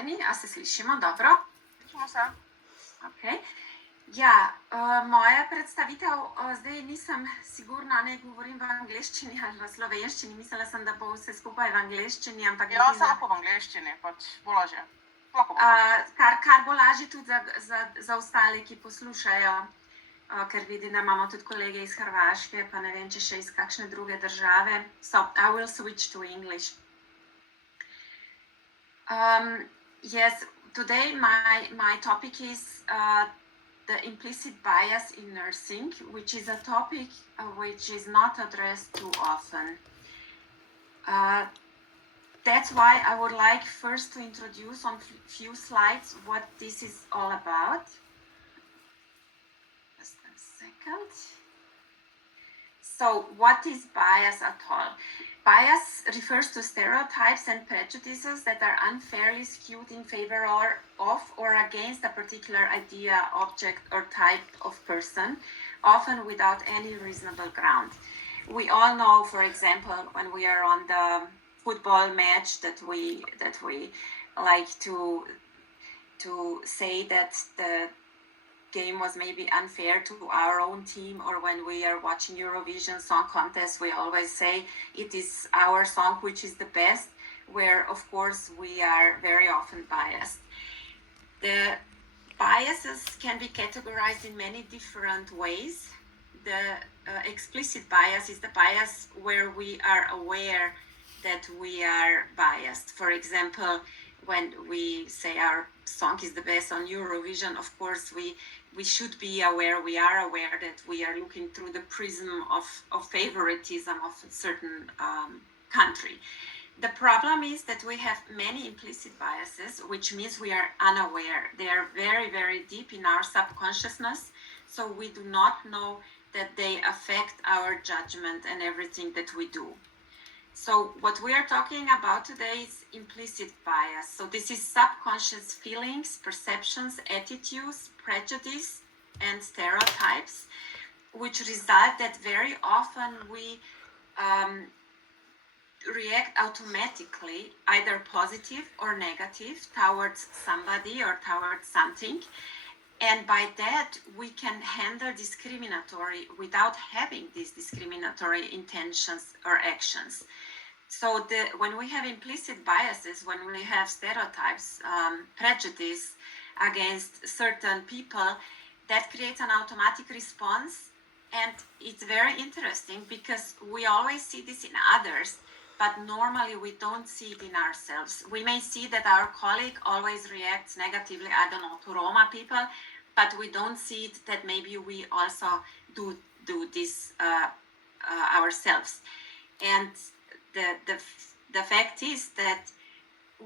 pripravljeni? A se slišimo dobro? Slišimo se. Okay. Ja, moja predstavitev, zdaj nisem sigurna, ne govorim v angleščini ali v slovenščini, mislila sem, da bo vse skupaj v angleščini, ampak... Ja, se lahko v angleščini, pač bo lažje. Kar bo lažje tudi za ostale, ki poslušajo, ker vidim, da imamo tudi kolege iz Hrvaške, pa ne vem, če še iz kakšne druge države. So, I will switch to English. Yes, today my topic is the implicit bias in nursing, which is a topic which is not addressed too often. That's why I would like first to introduce on few slides what this is all about. Just a second. So, what is bias at all? Bias refers to stereotypes and prejudices that are unfairly skewed in favor of or against a particular idea, object, or type of person, often without any reasonable ground. We all know, for example, when we are on the football match that we like to say that the game was maybe unfair to our own team, or when we are watching Eurovision Song Contest, we always say it is our song which is the best, where of course we are very often biased. The biases can be categorized in many different ways. The explicit bias is the bias where we are aware that we are biased. For example, when we say our song is the best on Eurovision, of course we should be aware, we are aware that we are looking through the prism of favoritism of a certain country. The problem is that we have many implicit biases, which means we are unaware. They are very, very deep in our subconsciousness, so we do not know that they affect our judgment and everything that we do. So what we are talking about today is implicit bias. So this is subconscious feelings, perceptions, attitudes, prejudice, and stereotypes, which result that very often we react automatically, either positive or negative, towards somebody or towards something. And by that, we can handle discriminatory without having these discriminatory intentions or actions. So when we have implicit biases, when we have stereotypes, prejudice against certain people, that creates an automatic response. And it's very interesting because we always see this in others, but normally we don't see it in ourselves. We may see that our colleague always reacts negatively, I don't know, to Roma people, but we don't see it that maybe we also do this ourselves. And the fact is that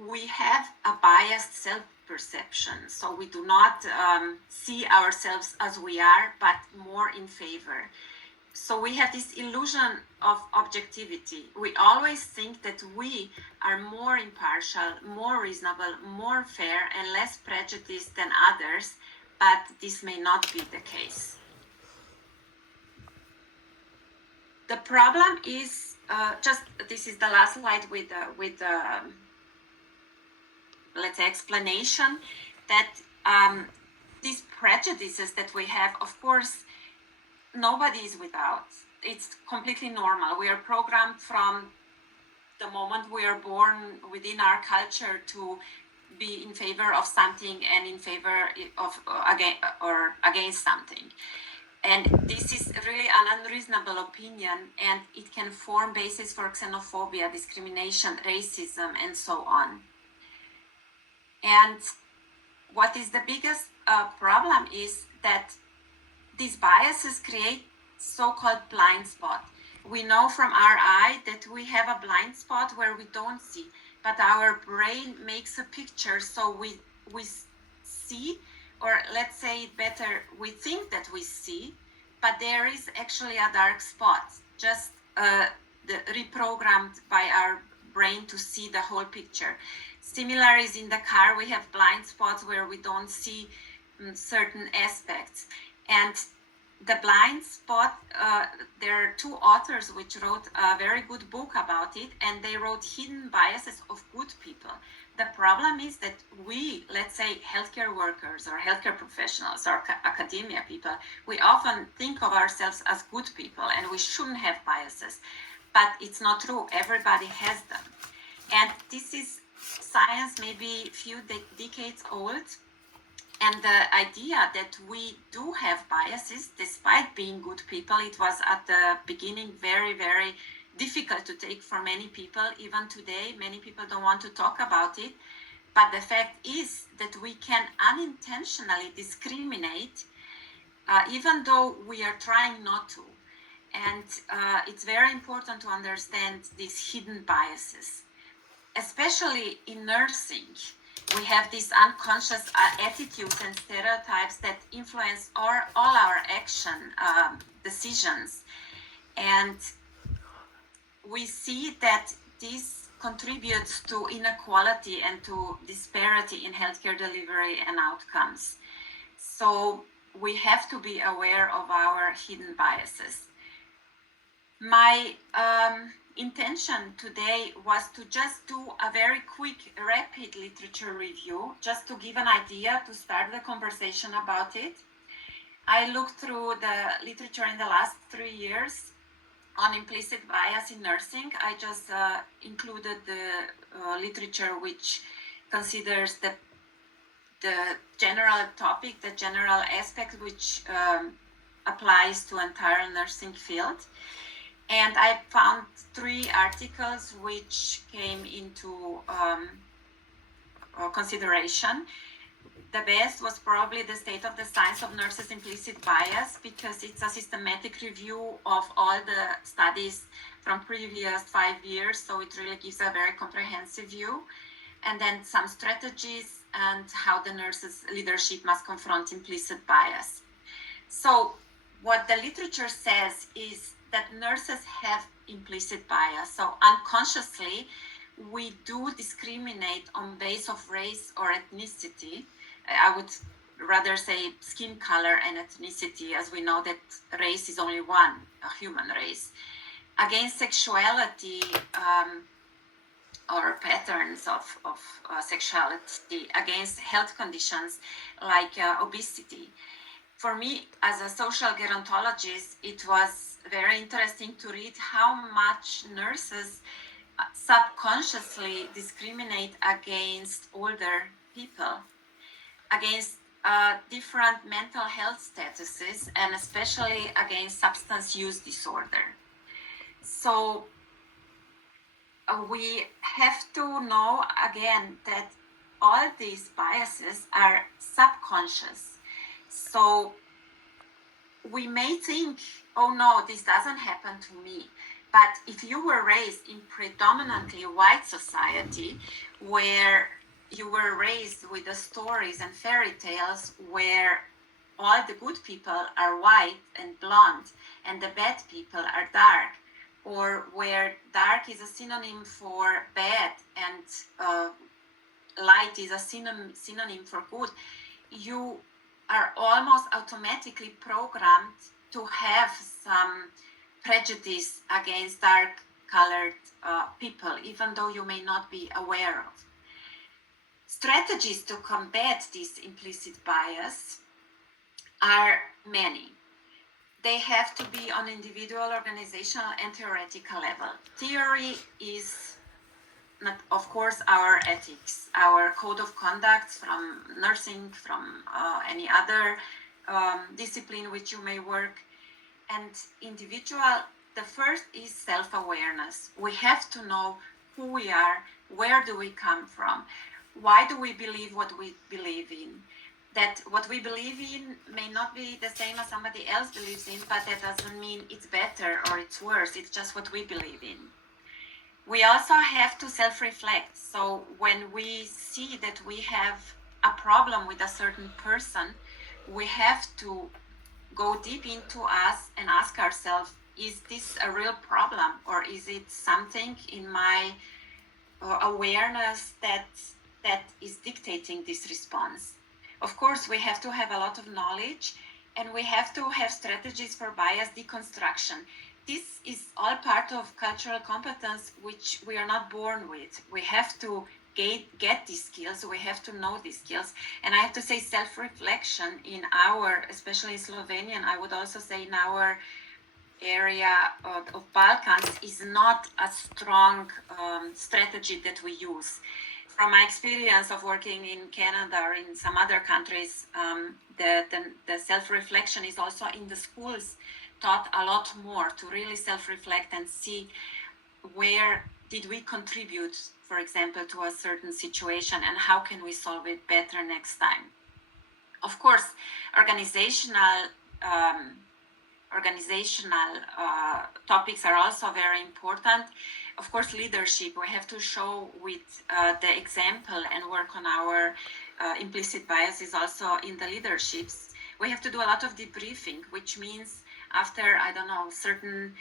we have a biased self-perception, so we do not see ourselves as we are, but more in favor. So we have this illusion of objectivity. We always think that we are more impartial, more reasonable, more fair, and less prejudiced than others, but this may not be the case. The problem is, this is the last slide with let's say, explanation, that these prejudices that we have, of course, nobody is without. It's completely normal. We are programmed from the moment we are born within our culture to be in favor of something and in favor of against something. And this is really an unreasonable opinion, and it can form basis for xenophobia, discrimination, racism, and so on. And what is the biggest problem is that these biases create so-called blind spot. We know from our eye that we have a blind spot where we don't see, but our brain makes a picture, so we see, or let's say it better, we think that we see, but there is actually a dark spot, just reprogrammed by our brain to see the whole picture. Similar is in the car, we have blind spots where we don't see certain aspects. And the blind spot, there are two authors which wrote a very good book about it, and they wrote hidden biases of good people. the problem is that we, let's say healthcare workers or healthcare professionals or academia people, we often think of ourselves as good people and we shouldn't have biases. But it's not true. Everybody has them. And this is science maybe a few decades old. And the idea that we do have biases despite being good people, it was at the beginning very, very difficult to take for many people. Even today, many people don't want to talk about it. But the fact is that we can unintentionally discriminate, even though we are trying not to. And it's very important to understand these hidden biases, especially in nursing. We have these unconscious attitudes and stereotypes that influence all our action decisions. And we see that this contributes to inequality and to disparity in healthcare delivery and outcomes. So we have to be aware of our hidden biases. My intention today was to just do a very quick, rapid literature review, just to give an idea, to start the conversation about it. I looked through the literature in the last 3 years on implicit bias in nursing. I just included the literature which considers the general topic, the general aspect which applies to entire nursing field. And I found 3 articles which came into consideration. The best was probably The State of the Science of Nurses' Implicit Bias, because it's a systematic review of all the studies from previous 5 years, so it really gives a very comprehensive view. And then some strategies and how the nurses' leadership must confront implicit bias. So what the literature says is that nurses have implicit bias. So unconsciously, we do discriminate on base of race or ethnicity. I would rather say skin color and ethnicity, as we know that race is only one, a human race. Against sexuality or patterns of sexuality, against health conditions like obesity. For me, as a social gerontologist, it was very interesting to read how much nurses subconsciously discriminate against older people, against different mental health statuses, and especially against substance use disorder. So we have to know again that all these biases are subconscious. So we may think, oh no, this doesn't happen to me. But if you were raised in predominantly white society, where you were raised with the stories and fairy tales where all the good people are white and blonde and the bad people are dark, or where dark is a synonym for bad and light is a synonym for good, you are almost automatically programmed to have some prejudice against dark-colored people, even though you may not be aware of. Strategies to combat this implicit bias are many. They have to be on individual, organizational, and theoretical level. Theory is, not, of course, our ethics, our code of conduct from nursing, from any other discipline which you may work. And individual, the first is self-awareness. We have to know who we are, where do we come from, why do we believe what we believe in. That what we believe in may not be the same as somebody else believes in, but that doesn't mean it's better or it's worse. It's just what we believe in. We also have to self-reflect. So when we see that we have a problem with a certain person, we have to go deep into us and ask ourselves, is this a real problem, or is it something in my awareness that is dictating this response? Of course, we have to have a lot of knowledge, and we have to have strategies for bias deconstruction. This is all part of cultural competence, which we are not born with. We have to get these skills, we have to know these skills. And I have to say, self-reflection in our, especially in Slovenian, I would also say in our area of Balkans, is not a strong strategy that we use. From my experience of working in Canada or in some other countries, the self-reflection is also in the schools taught a lot more, to really self-reflect and see where did we contribute, for example, to a certain situation, and how can we solve it better next time. Of course, organizational topics are also very important. Of course, leadership, we have to show with the example and work on our implicit biases also in the leaderships. We have to do a lot of debriefing, which means after, I don't know, certain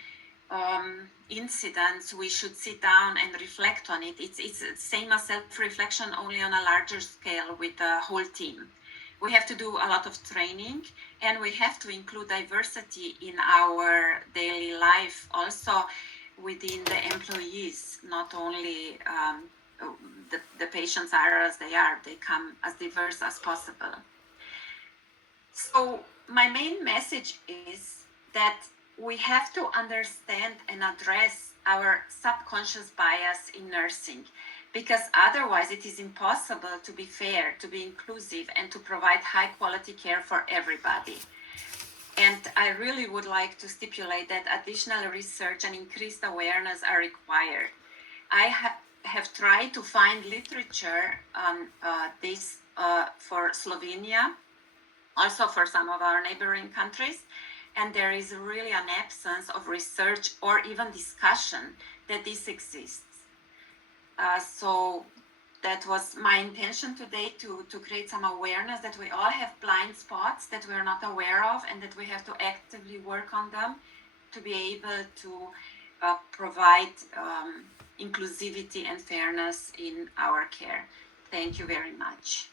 incidents, we should sit down and reflect on it. It's the same as self-reflection, only on a larger scale with the whole team. We have to do a lot of training, and we have to include diversity in our daily life, also within the employees. Not only the patients are as they are, they come as diverse as possible. So my main message is that we have to understand and address our subconscious bias in nursing, because otherwise it is impossible to be fair, to be inclusive, and to provide high quality care for everybody. And I really would like to stipulate that additional research and increased awareness are required. I have tried to find literature on this for Slovenia, also for some of our neighboring countries, and there is really an absence of research or even discussion that this exists. So that was my intention today, to create some awareness that we all have blind spots that we're not aware of, and that we have to actively work on them to be able to provide inclusivity and fairness in our care. Thank you very much.